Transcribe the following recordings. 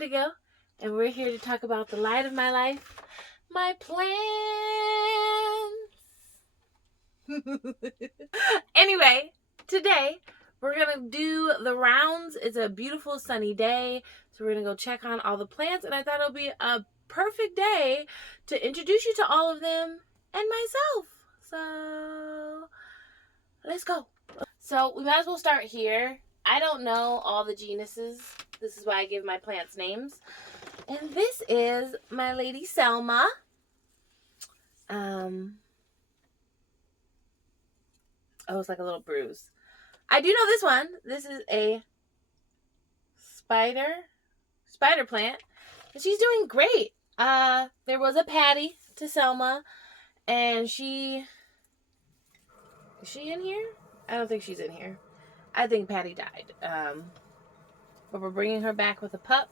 Indigo, and we're here to talk about the light of my life, my plants. Anyway, today we're gonna do the rounds. It's a beautiful sunny day, so we're gonna go check on all the plants, and I thought it'll be a perfect day to introduce you to all of them and myself. So let's go. So we might as well start here. I don't know all the genuses. This is why I give my plants names. And this is my lady Selma. Oh, it's like a little bruise. I do know this one. This is a spider plant. And she's doing great. There was a Patty to Selma. And is she in here? I don't think she's in here. I think Patty died. But we're bringing her back with a pup.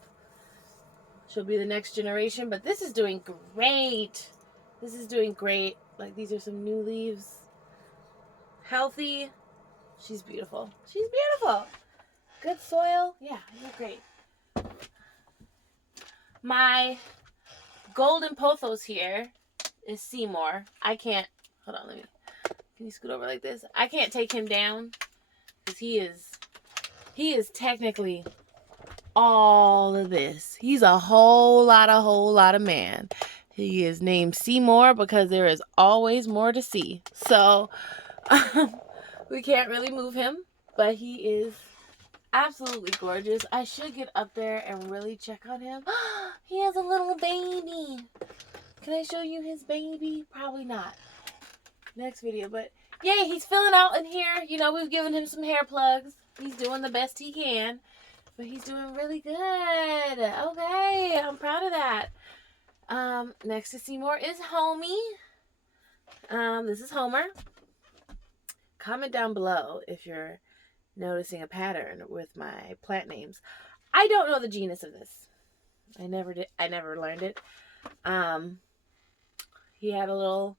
She'll be the next generation. But this is doing great. This is doing great. Like, these are some new leaves. Healthy. She's beautiful. She's beautiful. Good soil. Yeah, you're great. My golden pothos here is Seymour. I can't. Hold on, can you scoot over like this? I can't take him down because he is technically all of this. He's a whole lot of man. He is named Seymour because there is always more to see. So we can't really move him, but he is absolutely gorgeous. I should get up there and really check on him. He has a little baby. Can I show you his baby? Probably not. Next video, but yay, he's filling out in here. You know, we've given him some hair plugs. He's doing the best he can, but he's doing really good. Okay, I'm proud of that. Next to Seymour is Homie. This is Homer. Comment down below if you're noticing a pattern with my plant names. I don't know the genus of this. I never did. I never learned it. He had a little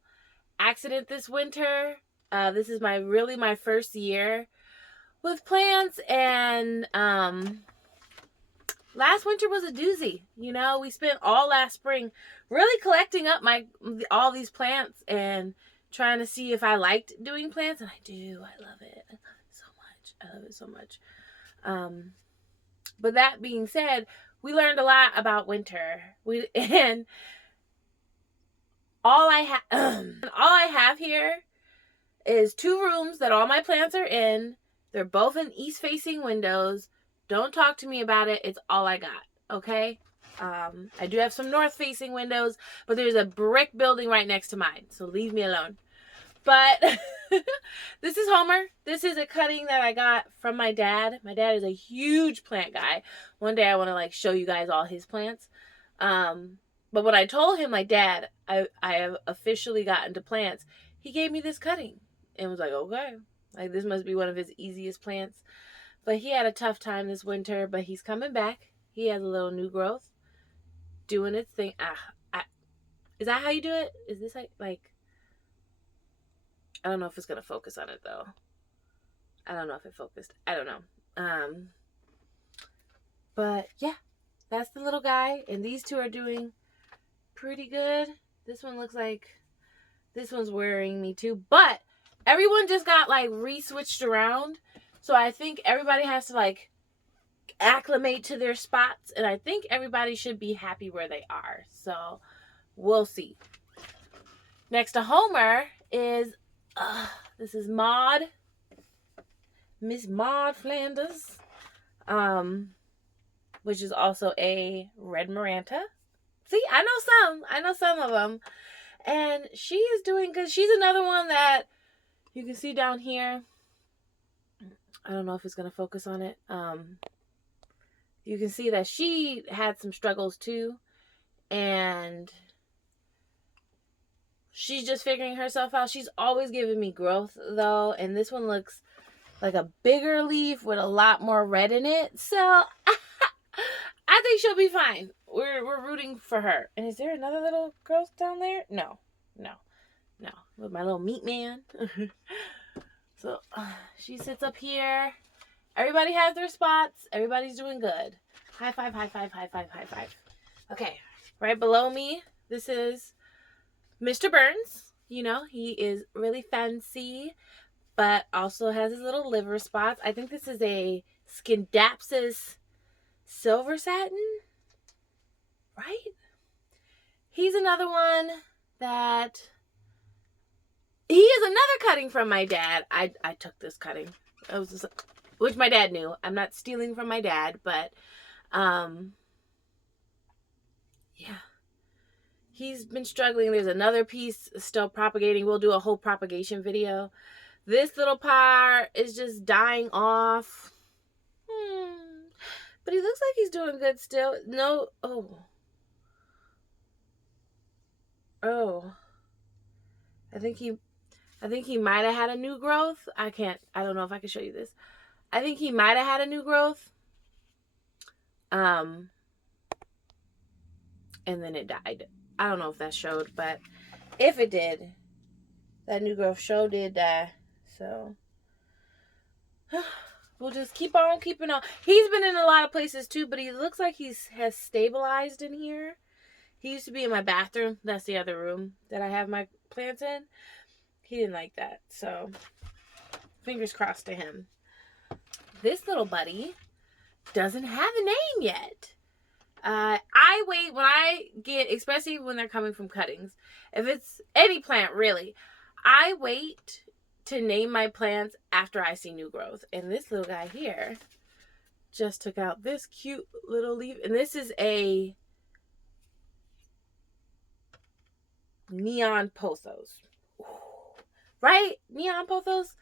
accident this winter. This is my first year with plants, and last winter was a doozy. You know, we spent all last spring really collecting up all these plants and trying to see if I liked doing plants, and I do. I love it. I love it so much. But that being said, we learned a lot about winter. And all I have here is 2 rooms that all my plants are in. They're both in east-facing windows. Don't talk to me about it. It's all I got. Okay? I do have some north-facing windows, but there's a brick building right next to mine, so leave me alone. But this is Homer. This is a cutting that I got from my dad. My dad is a huge plant guy. One day I want to show you guys all his plants. But when I told him, Dad, I have officially gotten to plants, he gave me this cutting and was like, okay, this must be one of his easiest plants. But he had a tough time this winter, but he's coming back. He has a little new growth doing its thing. Is that how you do it? Is this like I don't know if it's going to focus on it, though. I don't know if it focused. I don't know. But, yeah. That's the little guy. And these 2 are doing pretty good. This one looks like this one's worrying me, too. But everyone just got, re-switched around. So I think everybody has to, acclimate to their spots. And I think everybody should be happy where they are. So, we'll see. Next to Homer is... this is Maud. Miss Maud Flanders. Which is also a red Maranta. See, I know some of them. And she is doing good. She's another one that you can see down here. I don't know if it's going to focus on it. You can see that she had some struggles too. And she's just figuring herself out. She's always giving me growth, though. And this one looks like a bigger leaf with a lot more red in it. So, I think she'll be fine. We're rooting for her. And is there another little growth down there? No. With my little meat man. So, she sits up here. Everybody has their spots. Everybody's doing good. High five, high five, high five, high five. Okay, right below me, this is Mr. Burns. You know, he is really fancy, but also has his little liver spots. I think this is a Skindapsus silver satin, right? He's another one that he is another cutting from my dad. I took this cutting. It was just, which my dad knew. I'm not stealing from my dad, but yeah. He's been struggling. There's another piece still propagating. We'll do a whole propagation video. This little part is just dying off. But he looks like he's doing good still. No. Oh. I think he might have had a new growth. I don't know if I can show you this. I think he might have had a new growth. And then it died. I don't know if that showed, but if it did, that new growth did die. So we'll just keep on keeping on. He's been in a lot of places too, but he looks like has stabilized in here. He used to be in my bathroom. That's the other room that I have my plants in. He didn't like that. So fingers crossed to him. This little buddy doesn't have a name yet. I wait when I get, especially when they're coming from cuttings. If it's any plant, really, I wait to name my plants after I see new growth. And this little guy here just took out this cute little leaf. And this is a neon pothos. Right? Neon pothos?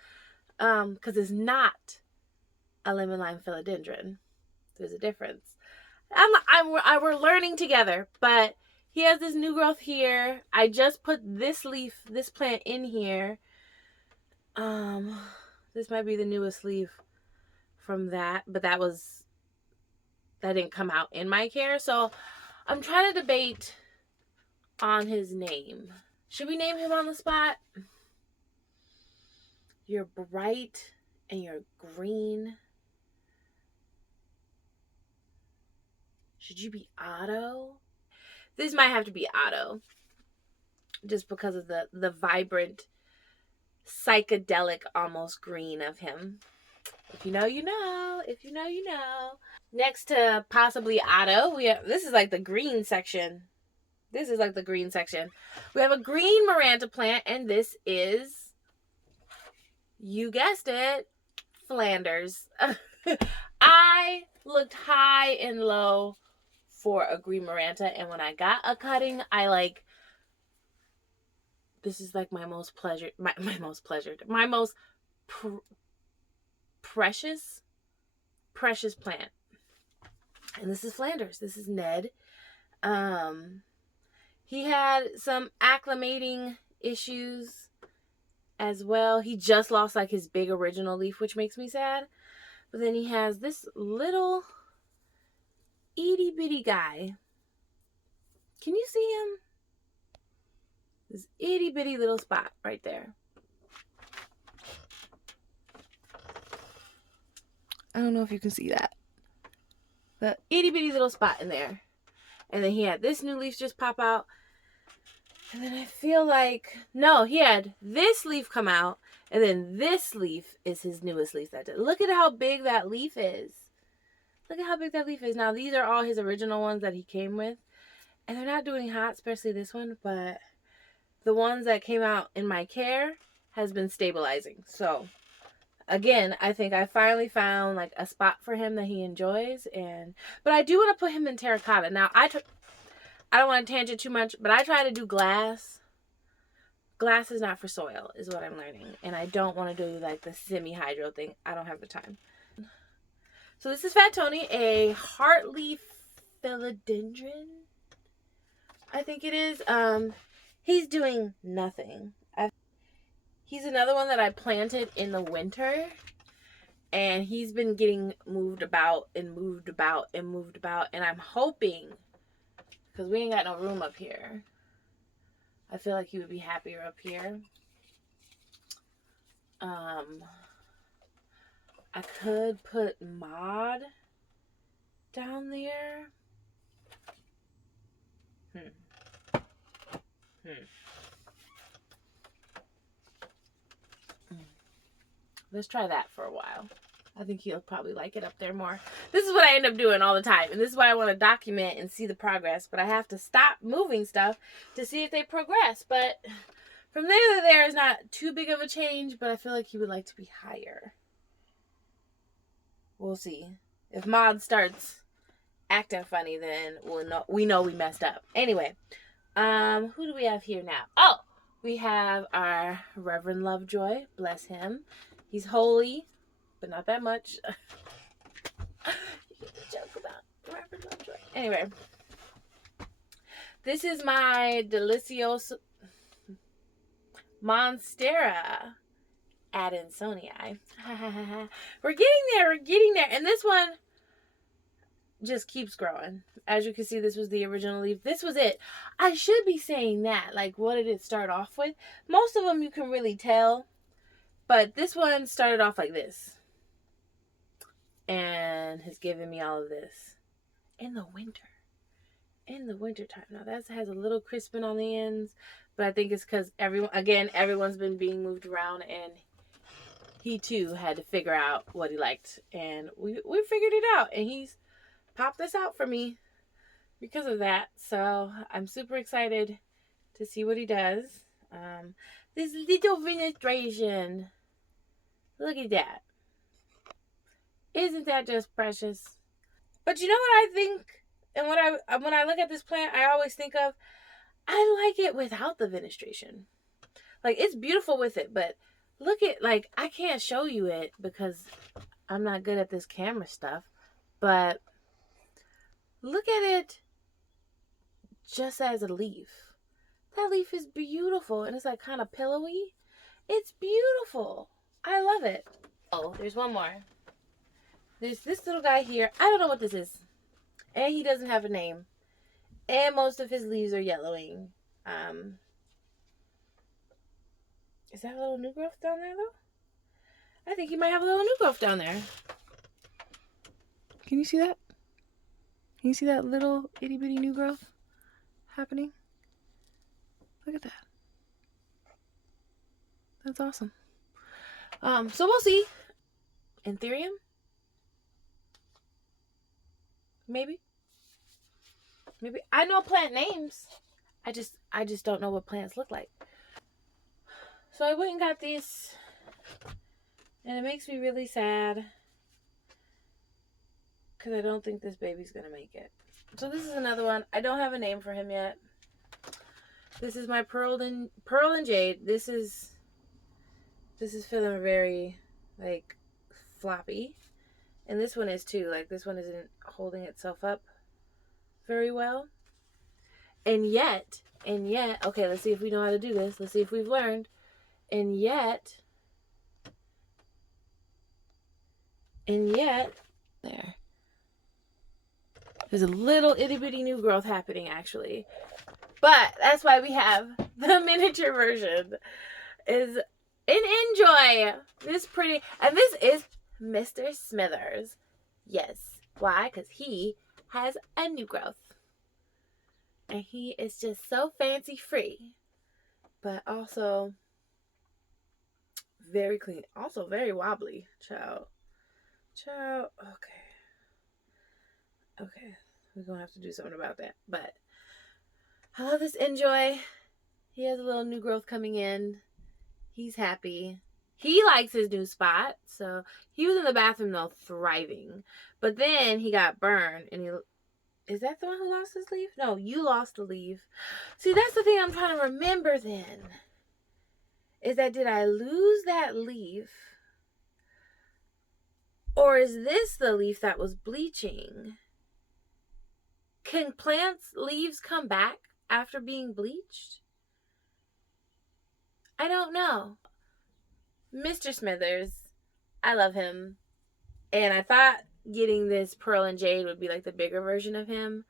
Because it's not a lemon lime philodendron. There's a difference. We're learning together, but he has this new growth here. I just put this plant in here. This might be the newest leaf from that, but that didn't come out in my care. So I'm trying to debate on his name. Should we name him on the spot? You're bright and you're green. Should you be Otto? This might have to be Otto. Just because of the vibrant, psychedelic, almost green of him. If you know, you know. If you know, you know. Next to possibly Otto, this is like the green section. This is like the green section. We have a green Maranta plant, and this is, you guessed it, Flanders. I looked high and low for a green Maranta, and when I got a cutting, this is like my most precious plant. And this is Flanders. This is Ned. He had some acclimating issues as well. He just lost like his big original leaf, which makes me sad. But then he has this little itty bitty guy. Can you see him? This itty bitty little spot right there. I don't know if you can see that. The itty bitty little spot in there. And then he had this new leaf just pop out. And then I feel like, no, he had this leaf come out. And then this leaf is his newest leaf that did. Look at how big that leaf is. Look at how big that leaf is. Now, these are all his original ones that he came with. And they're not doing hot, especially this one. But the ones that came out in my care has been stabilizing. So, again, I think I finally found like a spot for him that he enjoys. But I do want to put him in terracotta. Now, I don't want to tangent too much, but I try to do glass. Glass is not for soil, is what I'm learning. And I don't want to do like the semi-hydro thing. I don't have the time. So this is Fat Tony, a heartleaf philodendron, I think it is. He's doing nothing. He's another one that I planted in the winter. And he's been getting moved about and moved about and moved about. And I'm hoping, because we ain't got no room up here, I feel like he would be happier up here. I could put Mod down there. Let's try that for a while. I think he'll probably like it up there more. This is what I end up doing all the time. And this is why I want to document and see the progress. But I have to stop moving stuff to see if they progress. But from there to there is not too big of a change. But I feel like he would like to be higher. We'll see. If Mod starts acting funny, then we know we messed up. Anyway, who do we have here now? Oh, we have our Reverend Lovejoy. Bless him. He's holy, but not that much. You get the joke about Reverend Lovejoy. Anyway, this is my Delicioso Monstera Adansonii. We're getting there. And this one just keeps growing. As you can see, this was the original leaf. This was it. I should be saying that. Like, what did it start off with? Most of them you can really tell. But this one started off like this. And has given me all of this. In the winter. In the winter time. Now, that has a little crisping on the ends. But I think it's because everyone's been being moved around. And he, too, had to figure out what he liked. And we figured it out. And he's popped this out for me because of that. So, I'm super excited to see what he does. This little vinistration. Look at that. Isn't that just precious? But you know what I think? And when I look at this plant, I always think of, I like it without the vinistration. Like, it's beautiful with it, but look at, like, I can't show you it because I'm not good at this camera stuff. But look at it just as a leaf. That leaf is beautiful, and it's like kind of pillowy. It's beautiful. I love it. Oh, there's one more. There's this little guy here. I don't know what this is. And he doesn't have a name. And most of his leaves are yellowing. Is that a little new growth down there, though? I think he might have a little new growth down there. Can you see that? Can you see that little itty-bitty new growth happening? Look at that. That's awesome. So we'll see. Anthurium? Maybe. I know plant names. I just don't know what plants look like. So I went and got these. And it makes me really sad. Because I don't think this baby's going to make it. So this is another one. I don't have a name for him yet. This is my Pearl and Jade. This is feeling very, like, floppy. And this one is too. Like, this one isn't holding itself up very well. And yet, okay, let's see if we know how to do this. Let's see if we've learned. And yet, there. There's a little itty-bitty new growth happening, actually. But that's why we have the miniature version. Is an enjoy. This pretty. And this is Mr. Smithers. Yes. Why? Because he has a new growth. And he is just so fancy free. But also very clean. Also very wobbly. Ciao. Okay. We're going to have to do something about that. But I love this enjoy. He has a little new growth coming in. He's happy. He likes his new spot. So he was in the bathroom though, thriving. But then he got burned and is that the one who lost his leaf? No, you lost the leaf. See, that's the thing I'm trying to remember then. Is that did I lose that leaf? Or is this the leaf that was bleaching? Can plants' leaves come back after being bleached? I don't know. Mr. Smithers, I love him. And I thought getting this Pearl and Jade would be like the bigger version of him.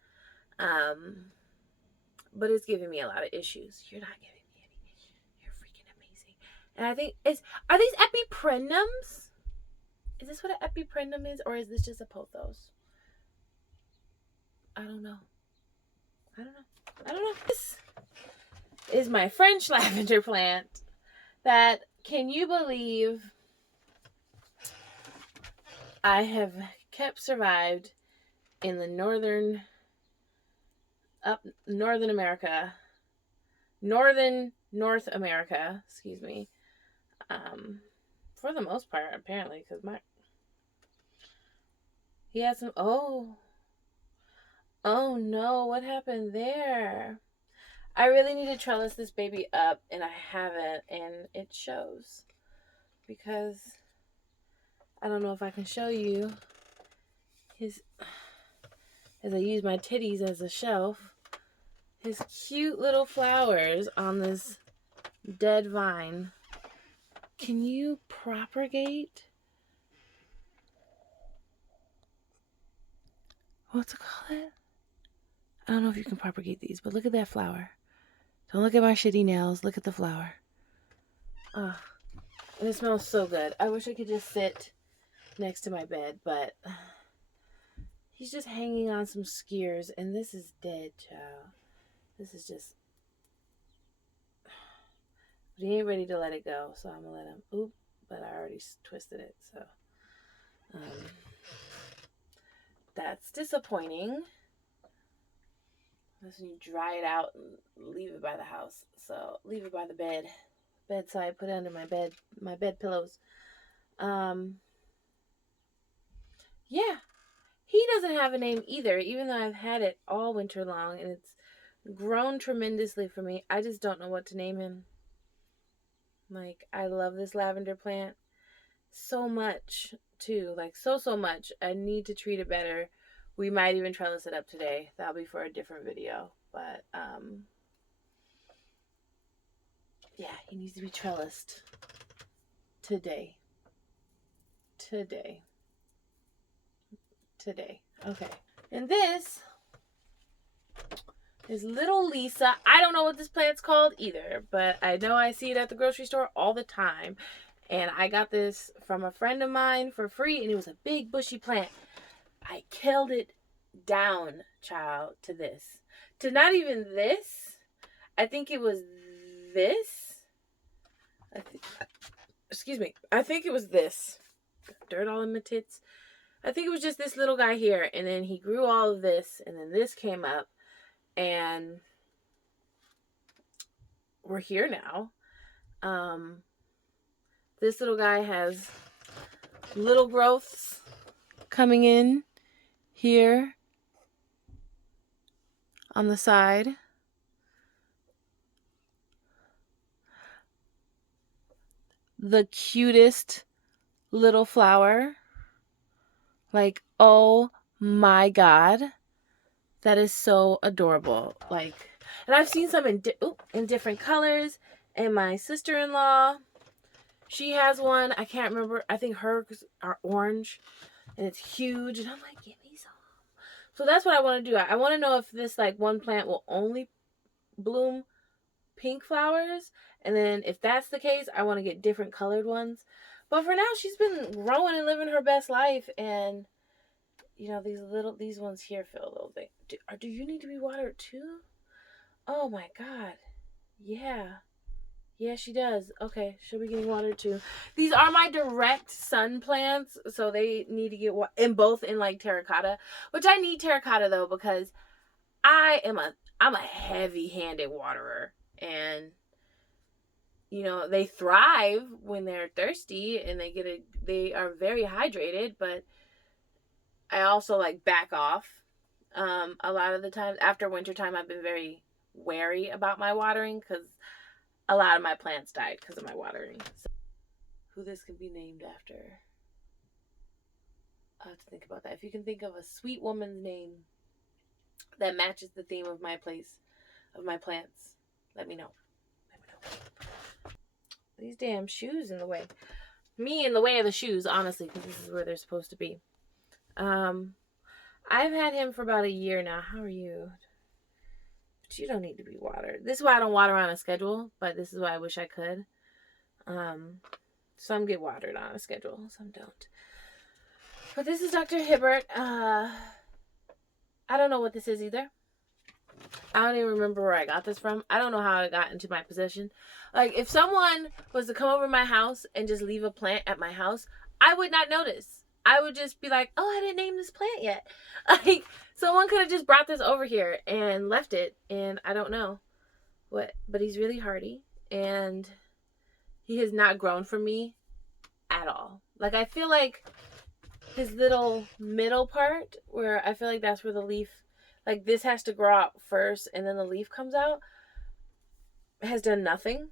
But it's giving me a lot of issues. You're not giving me any issues. You're freaking amazing. And I think are these epiprenums? Is this what an epipremnum is, or is this just a pothos? I don't know. This is my French lavender plant that, can you believe I have survived in the northern America, North America, excuse me, for the most part, apparently, because he has some, oh no, what happened there? I really need to trellis this baby up, and I haven't, and it shows, because I don't know if I can show you his, as I use my titties as a shelf, his cute little flowers on this dead vine. Can you propagate? What's it called? I don't know if you can propagate these, but look at that flower. Don't look at my shitty nails. Look at the flower. Oh, and it smells so good. I wish I could just sit next to my bed, but he's just hanging on some skewers, and this is dead, child. This is just... But he ain't ready to let it go, so I'm gonna let him. Oop, but I already twisted it, so that's disappointing. Unless you dry it out and leave it by the house. So leave it by the bedside, put it under my bed pillows. Yeah, he doesn't have a name either, even though I've had it all winter long and it's grown tremendously for me. I just don't know what to name him. Like, I love this lavender plant so much too, like so much. I need to treat it better. We might even trellis it up today. That'll be for a different video, but yeah, he needs to be trellised today. Okay, and this is Little Lisa. I don't know what this plant's called either, but I know I see it at the grocery store all the time. And I got this from a friend of mine for free, and it was a big bushy plant. I killed it down, child, to this. To not even this. I think it was this. Excuse me. I think it was this. Dirt all in my tits. I think it was just this little guy here, and then he grew all of this, and then this came up, and we're here now. This little guy has little growths coming in here on the side. The cutest little flower. Like, oh my God. That is so adorable. Like, and I've seen some in different colors. And my sister-in-law, she has one. I can't remember. I think hers are orange. And it's huge. And I'm like, give me some. So that's what I want to do. I want to know if this like one plant will only bloom pink flowers. And then if that's the case, I want to get different colored ones. But for now, she's been growing and living her best life. And, you know, these ones here feel a little bit. Do you need to be watered too? Oh my God. Yeah. Yeah, she does. Okay, she'll be getting watered too. These are my direct sun plants, so they need to get both in like terracotta, which I need terracotta though because I'm a heavy-handed waterer, and you know, they thrive when they're thirsty and they are very hydrated, but I also like back off. A lot of the times after wintertime, I've been very wary about my watering because a lot of my plants died because of my watering. So, who this could be named after? I have to think about that. If you can think of a sweet woman's name that matches the theme of my plants, let me know. These damn shoes in the way. Me in the way of the shoes, honestly, because this is where they're supposed to be. I've had him for about a year now. How are you? But you don't need to be watered. This is why I don't water on a schedule, but this is why I wish I could. Some get watered on a schedule, some don't. But this is Dr. Hibbert. I don't know what this is either. I don't even remember where I got this from. I don't know how it got into my possession. Like, if someone was to come over my house and just leave a plant at my house, I would not notice. I would just be like, oh, I didn't name this plant yet. Like, someone could have just brought this over here and left it, and I don't know what. But he's really hardy, and he has not grown for me at all. Like, I feel like his little middle part, where I feel like that's where the leaf, like this has to grow out first and then the leaf comes out, has done nothing.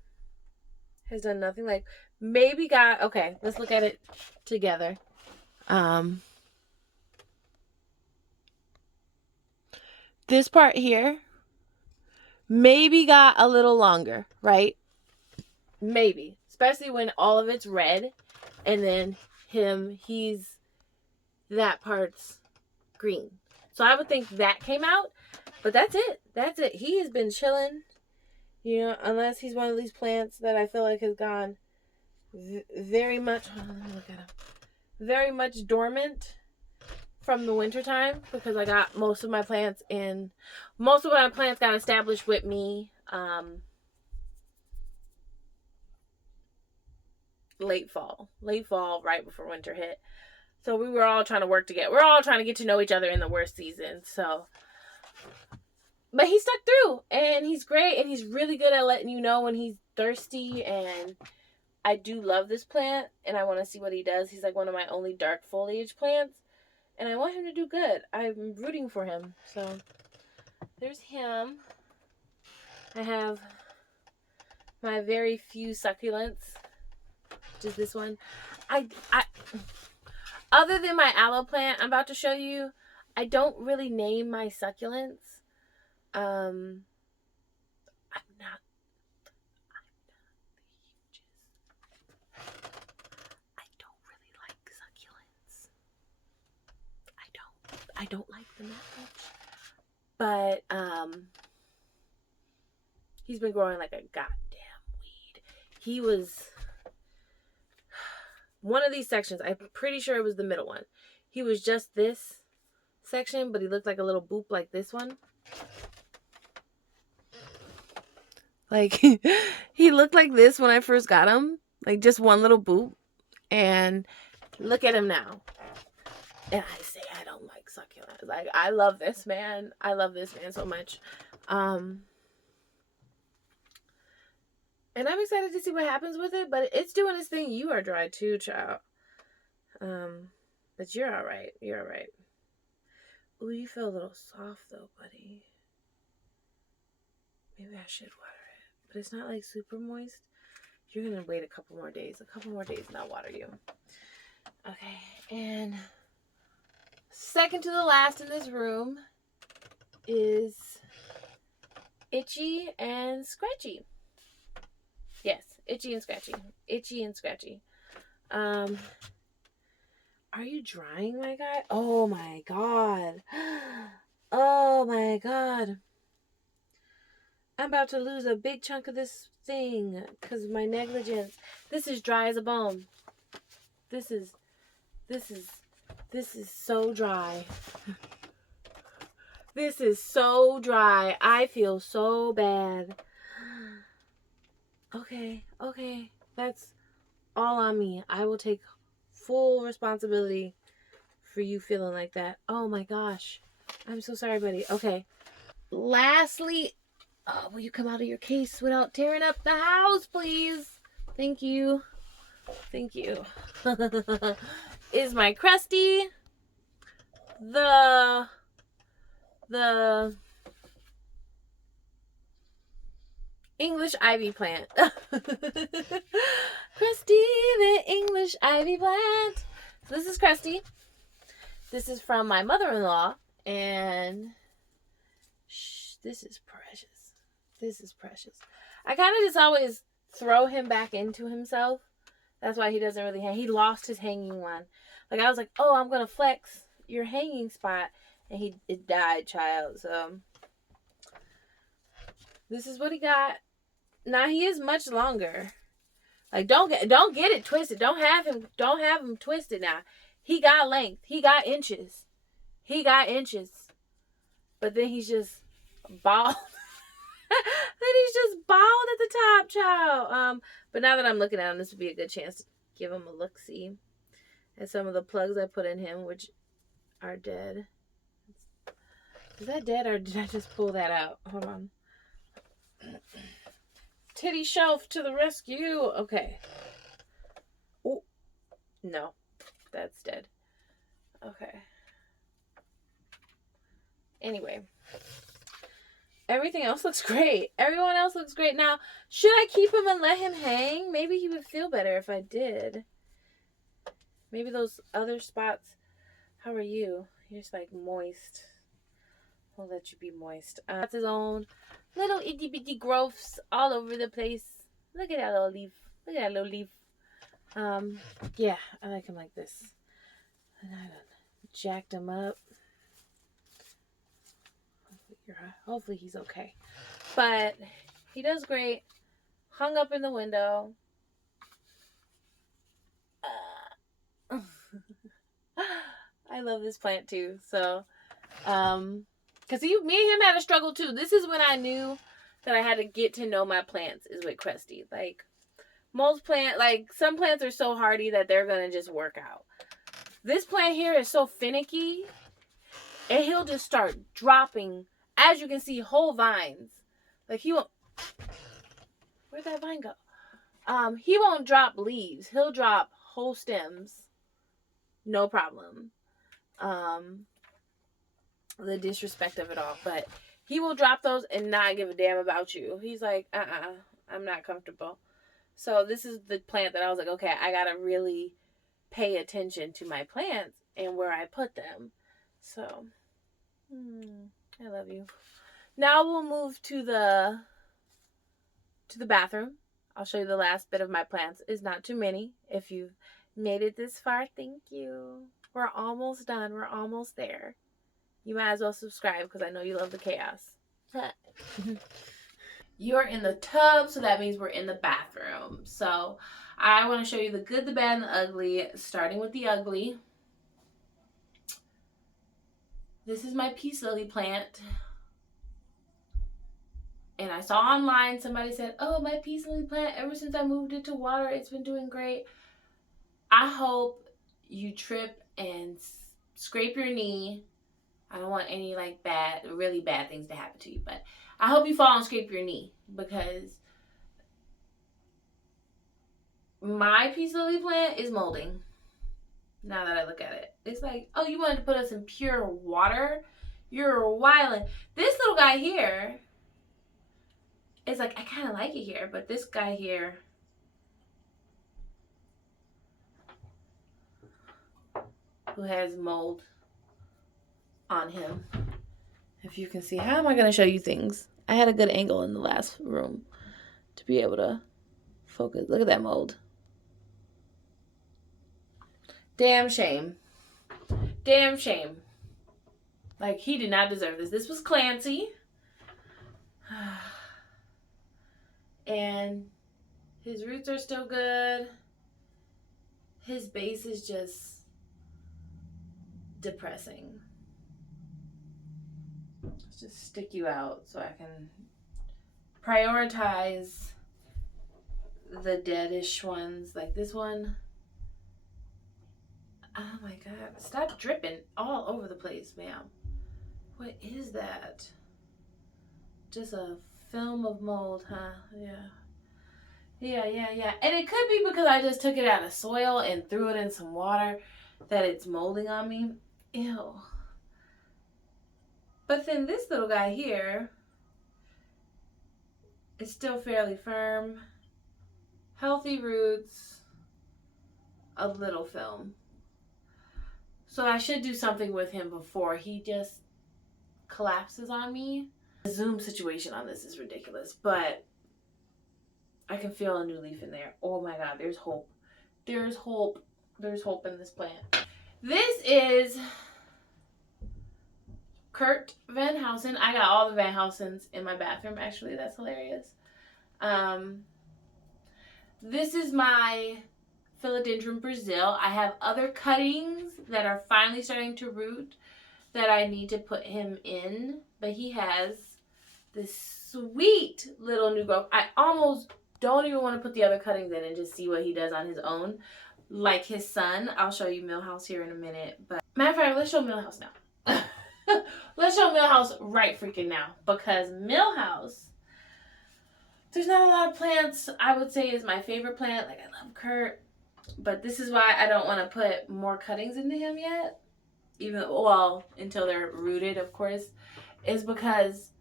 Like, maybe got, okay, let's look at it together. This part here maybe got a little longer, right? Maybe, especially when all of it's red, and then that part's green. So I would think that came out, but that's it. He has been chilling, unless he's one of these plants that I feel like has gone very much, let me look at him, very much dormant from the wintertime, because I got most of my plants got established with me late fall, right before winter hit. So we were all trying to work together. We're all trying to get to know each other in the worst season. So, but he stuck through, and he's great, and he's really good at letting you know when he's thirsty. And I do love this plant, and I want to see what he does. He's like one of my only dark foliage plants, and I want him to do good. I'm rooting for him. So there's him. I have my very few succulents, which is this one. I other than my aloe plant I'm about to show you, I don't really name my succulents. I'm not the hugest. I don't really like succulents. I don't like them that much. But he's been growing like a goddamn weed. He was one of these sections, I'm pretty sure it was the middle one. He was just this section, but he looked like a little boop like this one. Like, he looked like this when I first got him. Like, just one little boop. And look at him now. And I say I don't like succulents. Like, I love this man. I love this man so much. And I'm excited to see what happens with it, but it's doing its thing. You are dry too, child. But you're all right. You're all right. Ooh, you feel a little soft though, buddy. Maybe I should water it, but it's not like super moist. You're gonna wait a couple more days. And I'll water you. Okay, and second to the last in this room is Itchy and Scratchy. Yes, Itchy and Scratchy. Itchy and Scratchy. Are you drying, my guy? Oh my god. Oh my god. I'm about to lose a big chunk of this thing because of my negligence. This is dry as a bone. This is so dry. This is so dry. I feel so bad. Okay. That's all on me. I will take full responsibility for you feeling like that. Oh my gosh. I'm so sorry, buddy. Okay. Lastly, will you come out of your case without tearing up the house, please? Thank you. Is my Krusty, the English ivy plant. Krusty, the English ivy plant. So this is Krusty. This is from my mother-in-law, and this is precious. I kind of just always throw him back into himself. That's why he doesn't really hang. He lost his hanging one. Like, I was like, oh, I'm going to flex your hanging spot. And it died, child. So, this is what he got. Now, he is much longer. Like, don't get it twisted. Don't have him twisted now. He got length. He got inches. He got inches. But then he's just bald. Then he's just bald at the top, child. But now that I'm looking at him, this would be a good chance to give him a look-see at some of the plugs I put in him, which are dead. Is that dead or did I just pull that out? Hold on. Titty shelf to the rescue. Okay. Oh, no. That's dead. Okay. Anyway. Everything else looks great. Everyone else looks great. Now, should I keep him and let him hang? Maybe he would feel better if I did. Maybe those other spots. How are you? You're just like moist. We'll let you be moist. That's his own little itty bitty growths all over the place. Look at that little leaf. Look at that little leaf. Yeah, I like him like this. And I jacked him up. Hopefully he's okay. But he does great. Hung up in the window. I love this plant too. So, because me and him had a struggle too. This is when I knew that I had to get to know my plants, is with Cresty. Like, most some plants are so hardy that they're going to just work out. This plant here is so finicky, and he'll just start dropping, as you can see, whole vines. Like, he won't, where'd that vine go? He won't drop leaves. He'll drop whole stems. No problem. The disrespect of it all, but he will drop those and not give a damn about you. He's like, I'm not comfortable. So this is the plant that I was like, okay, I gotta really pay attention to my plants and where I put them. So, I love you. Now we'll move to the bathroom. I'll show you the last bit of my plants. It's not too many. If you've made it this far, thank you. We're almost done. We're almost there. You might as well subscribe because I know you love the chaos. You're in the tub, so that means we're in the bathroom. So I want to show you the good, the bad, and the ugly, starting with the ugly. This is my peace lily plant. And I saw online, somebody said, oh, my peace lily plant, ever since I moved it to water, it's been doing great. I hope you trip and scrape your knee. I don't want any really bad things to happen to you, but I hope you fall and scrape your knee, because my peace lily plant is molding. Now that I look at it, it's like, oh, you wanted to put us in pure water? You're wildin'. This little guy here is like, I kind of like it here, but this guy here, who has mold on him. If you can see, how am I going to show you things? I had a good angle in the last room to be able to focus. Look at that mold. Damn shame. Damn shame. Like, he did not deserve this. This was Clancy. And his roots are still good. His base is just depressing. Let's just stick you out so I can prioritize the deadish ones. Like this one. Oh my God. Stop dripping all over the place, ma'am. What is that? Just a film of mold, huh? Yeah. And it could be because I just took it out of soil and threw it in some water that it's molding on me. Ew. But then this little guy here is still fairly firm. Healthy roots. A little film. So I should do something with him before he just collapses on me. The zoom situation on this is ridiculous, but I can feel a new leaf in there. Oh my God, there's hope. There's hope. There's hope in this plant. This is Kurt Van Housen. I got all the Van Housens in my bathroom, actually. That's hilarious. This is my Philodendron Brazil. I have other cuttings that are finally starting to root that I need to put him in. But he has this sweet little new growth. I almost don't even want to put the other cuttings in and just see what he does on his own. Like his son. I'll show you Millhouse here in a minute. But matter of fact, let's show Millhouse now. Let's show Millhouse right freaking now. Because Millhouse, there's not a lot of plants I would say is my favorite plant. Like, I love Kurt. But this is why I don't want to put more cuttings into him yet. Even, well, until they're rooted, of course. Is because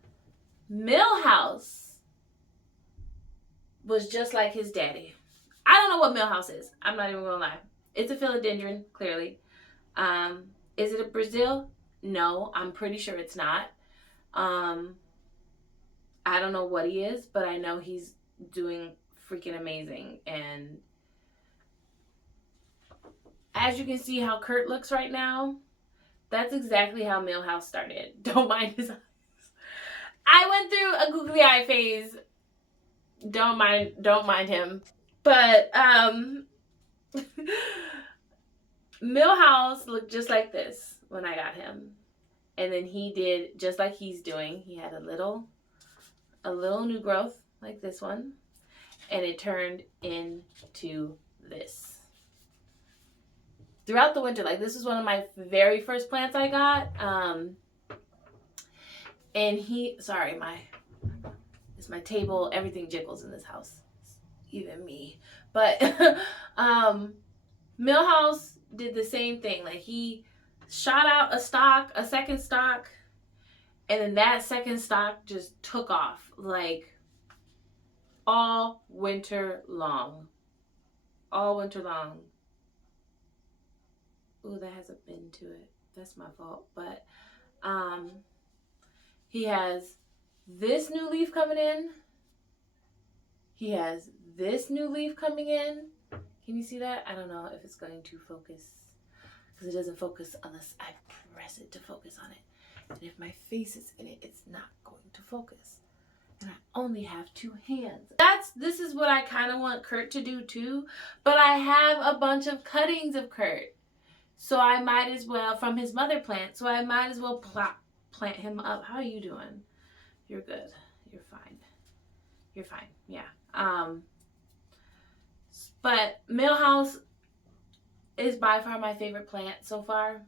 Millhouse was just like his daddy. I don't know what Millhouse is. I'm not even going to lie. It's a philodendron, clearly. Is it a Brazil? No, I'm pretty sure it's not. I don't know what he is, but I know he's doing freaking amazing. And as you can see how Kurt looks right now, that's exactly how Millhouse started. Don't mind his eyes. I went through a googly eye phase. Don't mind him. But Millhouse looked just like this when I got him. And then he did just like he's doing. He had a little new growth like this one. And it turned into this. Throughout the winter, like this was one of my very first plants I got. And it's my table. Everything jiggles in this house. Even me. But Millhouse did the same thing. Like he shot out a second stalk, and then that second stalk just took off like all winter long. All winter long. Ooh, that has a bend to it. That's my fault. But he has this new leaf coming in. He has this new leaf coming in. Can you see that? I don't know if it's going to focus, because it doesn't focus unless I press it to focus on it. And if my face is in it, it's not going to focus. And I only have 2 hands. This is what I kind of want Kurt to do too. But I have a bunch of cuttings of Kurt. So I might as well, from his mother plant, so I might as well plant him up. How are you doing? You're good. You're fine. You're fine. Yeah. But Millhouse is by far my favorite plant so far.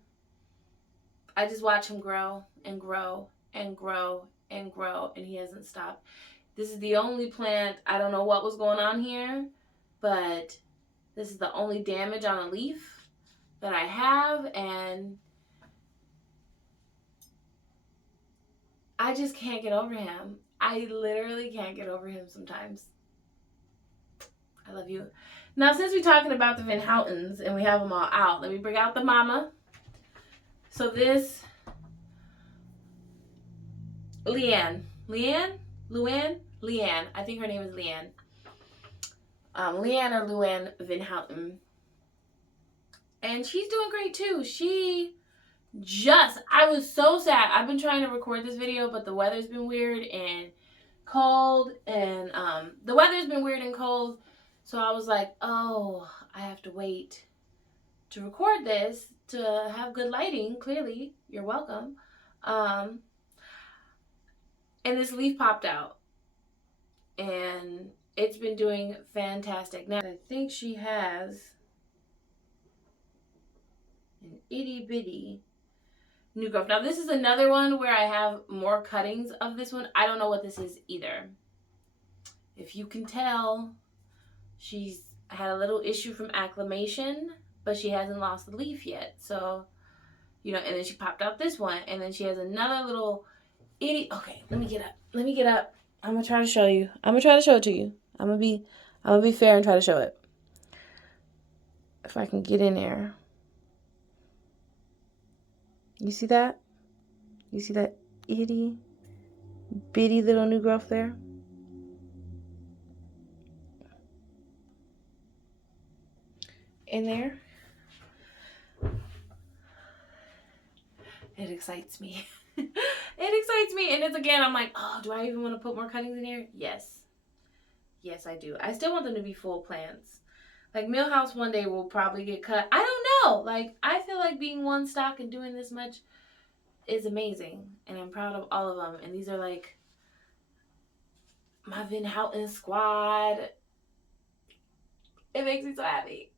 I just watch him grow and grow and grow and grow, and he hasn't stopped. This is the only plant, I don't know what was going on here, but this is the only damage on a leaf that I have, and I just can't get over him. I literally can't get over him sometimes. I love you. Now, since we're talking about the Van Houtens and we have them all out, let me bring out the mama. So this, Leanne. I think her name is Leanne. Leanne or Luann Van Houten. And she's doing great too. I was so sad. I've been trying to record this video, but the weather's been weird and cold. And the weather's been weird and cold. So I was like, oh, I have to wait to record this to have good lighting. Clearly, you're welcome. And this leaf popped out. And it's been doing fantastic. Now, I think she has an itty bitty new growth. Now, this is another one where I have more cuttings of this one. I don't know what this is either. If you can tell, she's had a little issue from acclimation, but she hasn't lost the leaf yet. So, and then she popped out this one, and then she has another little itty. Okay, let me get up. I'm gonna try to show you. I'm gonna try to show it to you. I'm gonna be fair and try to show it. If I can get in there. You see that? You see that itty bitty little new growth there? In there? It excites me. It excites me. And it's again, I'm like, oh, do I even want to put more cuttings in here? Yes. Yes, I do. I still want them to be full plants. Like Millhouse one day will probably get cut. I don't know. Like I feel like being one stock and doing this much is amazing, and I'm proud of all of them. And these are like my Van Houten squad. It makes me so happy.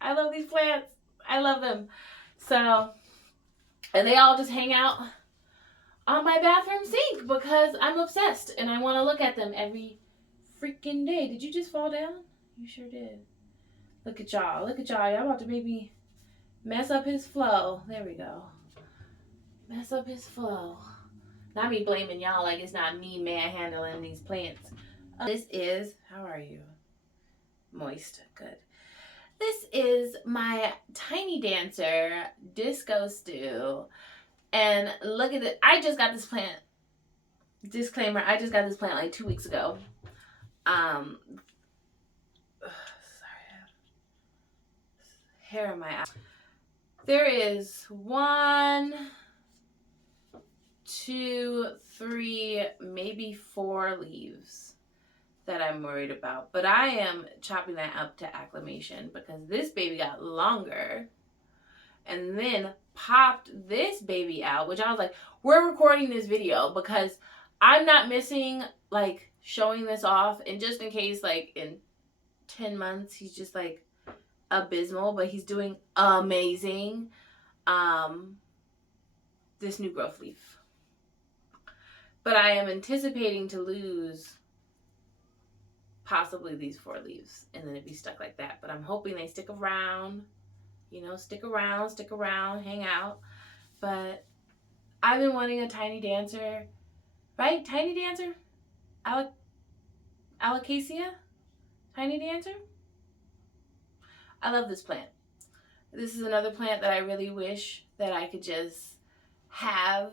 I love these plants. I love them. So, and they all just hang out on my bathroom sink because I'm obsessed and I want to look at them every freaking day. Did you just fall down? You sure did. Look at y'all. Look at y'all. Y'all about to maybe mess up his flow. There we go. Mess up his flow. Not me blaming y'all like it's not me manhandling these plants. This is, how are you? Moist. Good. This is my Tiny Dancer Disco Stew. And look at it. I just got this plant. Disclaimer, I just got this plant like 2 weeks ago. Sorry. Hair in my eye. There is 1, 2, 3, maybe 4 leaves that I'm worried about. But I am chopping that up to acclimation because this baby got longer and then popped this baby out, which I was like, we're recording this video because I'm not missing like showing this off, and just in case like in 10 months he's just like abysmal, but he's doing amazing. This new growth leaf. But I am anticipating to lose possibly these 4 leaves and then it'd be stuck like that. But I'm hoping they stick around, stick around, hang out. But I've been wanting a Tiny Dancer, right? Tiny Dancer? Alocasia? Tiny Dancer? I love this plant. This is another plant that I really wish that I could just have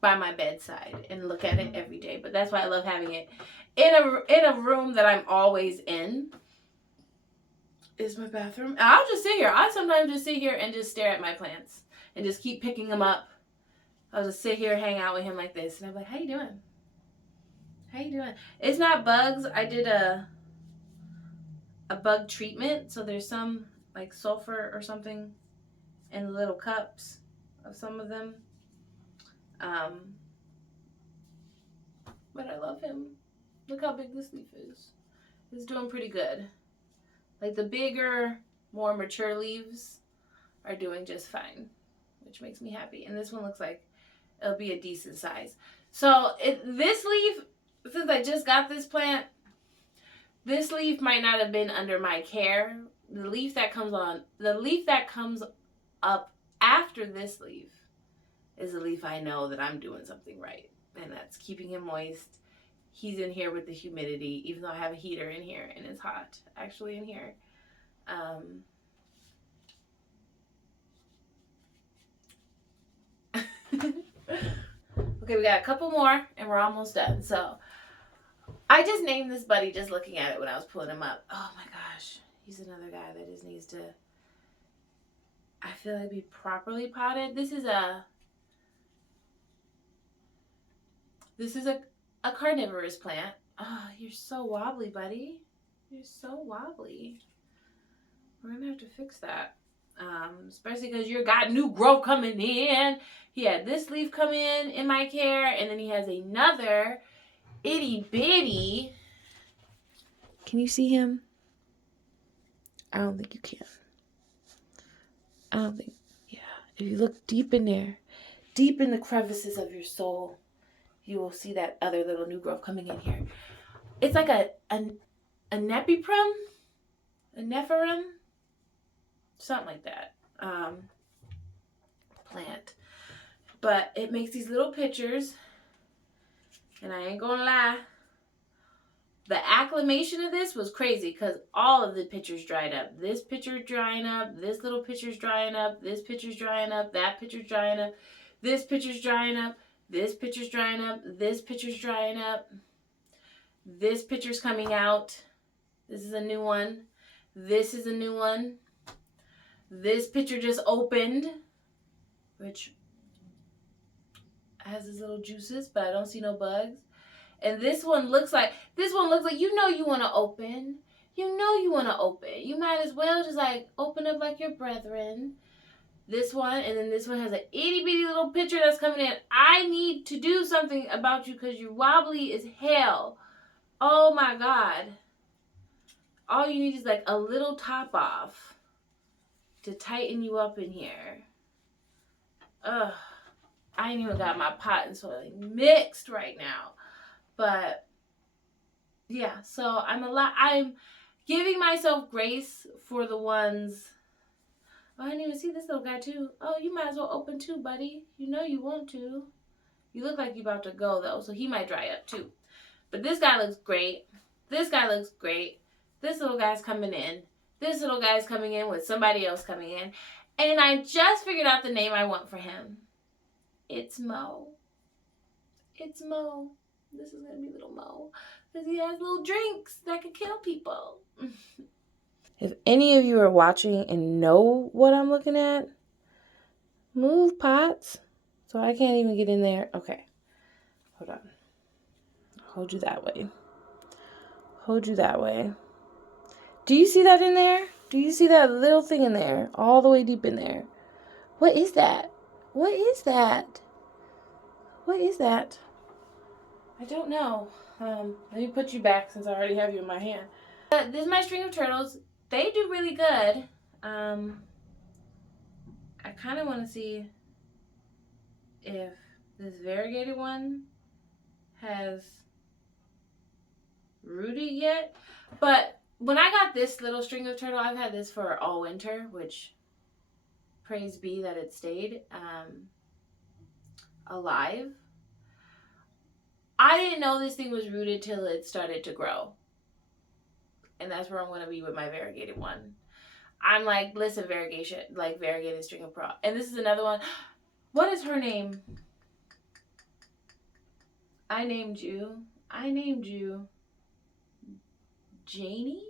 by my bedside and look at it every day. But that's why I love having it in a room that I'm always in. Is my bathroom. And I'll just sit here. I sometimes just sit here and just stare at my plants and just keep picking them up. I'll just sit here, hang out with him like this, and I'm like, "How you doing? How you doing?" It's not bugs. I did a bug treatment, so there's some like sulfur or something in the little cups of some of them. But I love him. Look how big this leaf is. It's doing pretty good. Like the bigger, more mature leaves are doing just fine, which makes me happy. And this one looks like it'll be a decent size. So this leaf, since I just got this plant, this leaf might not have been under my care. The leaf that comes up after this leaf is a leaf I know that I'm doing something right. And that's keeping him moist. He's in here with the humidity, even though I have a heater in here and it's hot actually in here. Okay, we got a couple more and we're almost done. So I just named this buddy just looking at it when I was pulling him up. Oh my gosh. He's another guy that just needs to, I feel like, be properly potted. This is a carnivorous plant. Oh, you're so wobbly, buddy. You're so wobbly. We're gonna have to fix that. Especially because you got new growth coming in. He had this leaf come in my care, and then he has another itty bitty. Can you see him? I don't think you can. I don't think, yeah. If you look deep in there, deep in the crevices of your soul, you will see that other little new growth coming in here. It's like a nepiprum, a nephirim, something like that. Plant. But it makes these little pictures, and I ain't gonna lie, the acclimation of this was crazy because all of the pictures dried up. This picture's drying up, this little picture's drying up, this picture's drying up, that picture's drying up, this picture's drying up, this picture's drying up, this picture's drying up, this picture's coming out. This is a new one. This is a new one. This picture just opened, which has his little juices, but I don't see no bugs. And this one looks like, you want to open. you know you want to open. You might as well just like open up like your brethren. This one, and then this one has an itty bitty little picture that's coming in. I need to do something about you because you're wobbly as hell. Oh my God. All you need is like a little top off to tighten you up in here. Ugh. I ain't even got my pot and soil mixed right now. But yeah, so I'm giving myself grace for the ones. Oh, I didn't even see this little guy too. Oh, you might as well open too, buddy. You know you want to. You look like you're about to go though, so he might dry up too. But this guy looks great. This guy looks great. This little guy's coming in. This little guy's coming in with somebody else coming in. And I just figured out the name I want for him. It's Mo. It's Mo. This is going to be little Mo. Because he has little drinks that can kill people. If any of you are watching and know what I'm looking at, move pots. So I can't even get in there. Okay. Hold on. Hold you that way. Hold you that way. Do you see that in there? Do you see that little thing in there? All the way deep in there. What is that? What is that? What is that? I don't know. Let me put you back since I already have you in my hand. This is my string of turtles. They do really good. I kind of want to see if this variegated one has rooted yet. But when I got this little string of turtle, I've had this for all winter, which praise be that it stayed alive. I didn't know this thing was rooted till it started to grow. And that's where I'm going to be with my variegated one. I'm like, listen, variegated string of pearl. And this is another one. What is her name? I named you Janie?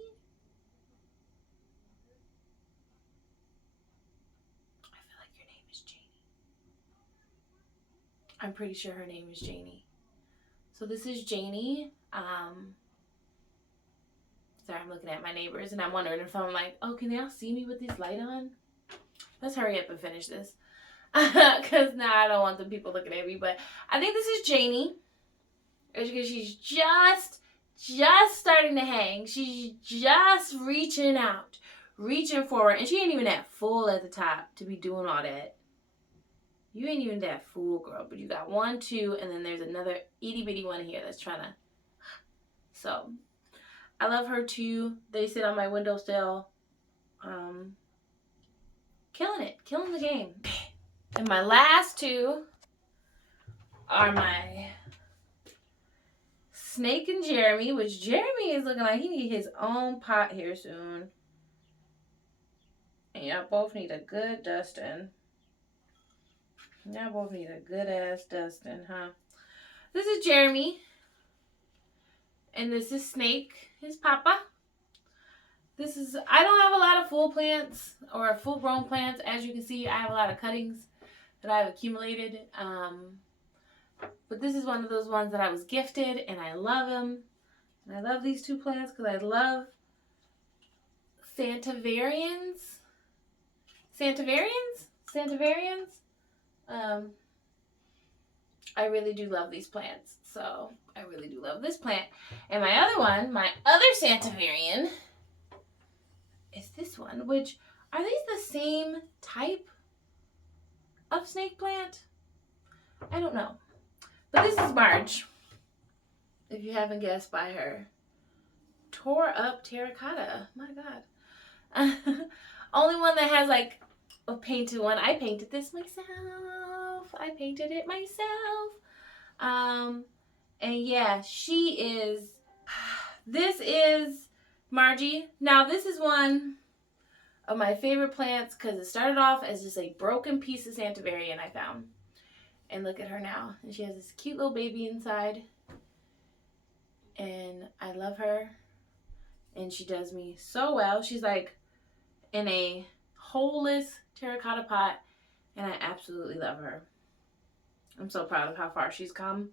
I feel like your name is Janie. I'm pretty sure her name is Janie. So this is Janie. Sorry, I'm looking at my neighbors and I'm wondering if I'm like, oh, can y'all see me with this light on? Let's hurry up and finish this. Because now I don't want the people looking at me. But I think this is Janie. Because she's just starting to hang. She's just reaching out, reaching forward. And she ain't even that full at the top to be doing all that. You ain't even that full, girl. But you got 1, 2, and then there's another itty bitty one here that's trying to. So, I love her too. They sit on my windowsill. Killing it. Killing the game. And my last two are my Snake and Jeremy, which Jeremy is looking like he needs his own pot here soon. And y'all both need a good dusting. Y'all both need a good ass dusting, huh? This is Jeremy. And this is Snake, his papa. I don't have a lot of full plants or full grown plants. As you can see, I have a lot of cuttings that I've accumulated. But this is one of those ones that I was gifted and I love them. And I love these two plants because I love Santivarians. I really do love these plants. So I really do love this plant. And my other one, my other Santivarian, is this one. Which, are these the same type of snake plant? I don't know. But this is Marge. If you haven't guessed by her tore up terracotta. My God. Only one that has like a painted one. I painted this myself. I painted it myself. And yeah, she is. This is Margie. Now this is one of my favorite plants because it started off as just a broken piece of Santivarian I found. And look at her now. And she has this cute little baby inside. And I love her. And she does me so well. She's like in a holeless terracotta pot. And I absolutely love her. I'm so proud of how far she's come.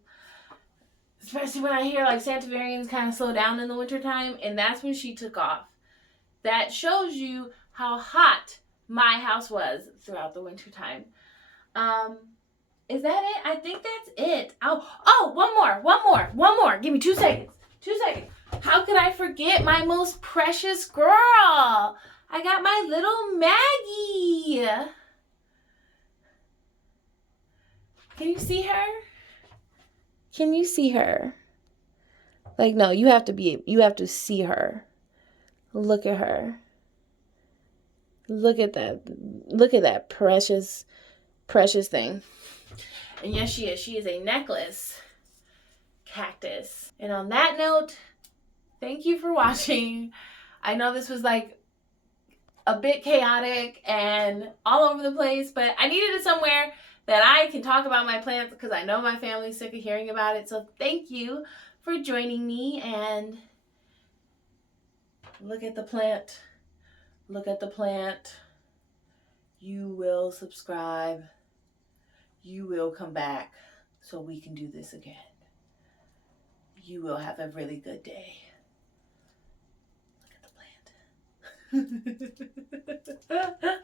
Especially when I hear like Santavarians kind of slow down in the wintertime, and that's when she took off. That shows you how hot my house was throughout the wintertime. Is that it? I think that's it. Oh, one more. Give me 2 seconds. 2 seconds. How could I forget my most precious girl? I got my little Maggie. Can you see her? Can you see her? Like, no, you have to see her. Look at her. Look at that precious, precious thing. And yes, she is. She is a necklace cactus. And on that note, thank you for watching. I know this was like a bit chaotic and all over the place, but I needed it somewhere that I can talk about my plants because I know my family's sick of hearing about it. So thank you for joining me, and look at the plant. Look at the plant. You will subscribe. You will come back so we can do this again. You will have a really good day. Look at the plant.